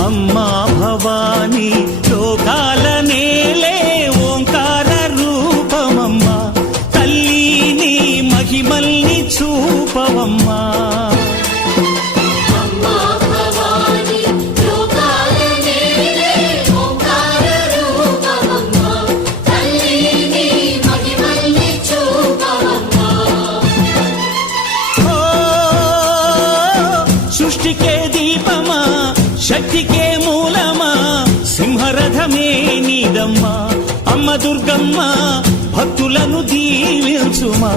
అమ్మా భవానీ లోకాల నేలే ఓంకార రూపమమ్మా తల్లి మహిమల్ని చూపవమ్మా సృష్టికే దీపమా శక్తికే మూలమా సింహరథమే నీదమ్మా అమ్మ దుర్గమ్మ భక్తులను దీవించుమా